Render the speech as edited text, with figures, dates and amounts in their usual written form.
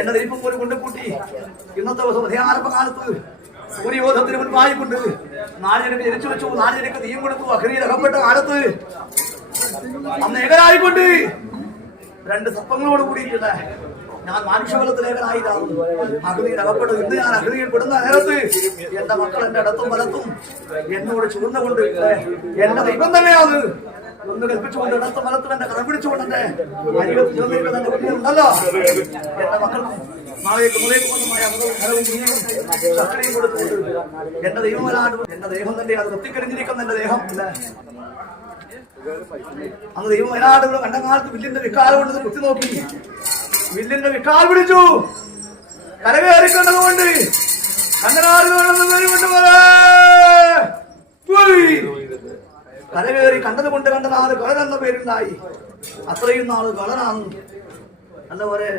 എന്റെ ദൈവം പോലും കൊണ്ടുകൂട്ടി ഇന്നത്തെ ദിവസം അധികാരപ്പ കാലത്ത് സൂര്യോധത്തിന് മുൻപായിക്കൊണ്ട് നാടിനക്ക് ജനിച്ചു വെച്ചു, നാടിനക്ക് തീയും കൊടുത്തു. അഗ്നിയിൽ അകപ്പെട്ട കാലത്ത് അന്ന് ഏകനായിക്കൊണ്ട് രണ്ട് സർപ്പങ്ങളോട് കൂടിയിട്ടില്ല. ഞാൻ മനുഷ്യബലത്തിൽ ഏകനായിട്ടാണ് അഗ്നിയിൽ അകപ്പെട്ടത്. ഇന്ന് ഞാൻ അഗ്നിയിൽ പെടുന്ന നേരത്ത് എന്റെ മക്കൾ എന്റെ ഇടത്തും വലത്തും എന്നോട് ചൂർന്നുകൊണ്ട് എന്റെ ദൈവം തന്നെയാണ് ഒന്ന് കൽപ്പിച്ചുകൊണ്ട് ഇടത്തും വലത്തും എന്റെ കടം പിടിച്ചുകൊണ്ട് എന്റെ അരികത്ത് ചേർന്നിരിക്കുന്ന എന്റെ കുട്ടികളുണ്ടല്ലോ, എന്റെ മക്കൾക്കും നാളേക്ക് മുതലേക്കുമായ ശക്തിയും കൊടുത്തുകൊണ്ട് എന്റെ ദൈവമല്ലാണ്ട് എന്റെ ദേഹം തന്നെ അത് കത്തിക്കരിഞ്ഞിരിക്കുന്ന എന്റെ ദേഹം അല്ലേ. അന്ന് ദൈവം വയനാടുകൾ കണ്ടകാലത്ത് വില്ലിന്റെ വിക്കാലം കൊണ്ട് കുത്തി നോക്കി, വില്ലിന്റെ വിക്കാൽ പിടിച്ചു. കരകയറിക്കൊണ്ടതുകൊണ്ട് കരകയറി കണ്ടത് കൊണ്ട് കണ്ട നാള് കളൻ എന്ന പേരുണ്ടായി. അത്രയും നാള് കളനാണ്. എന്താ പറയാ,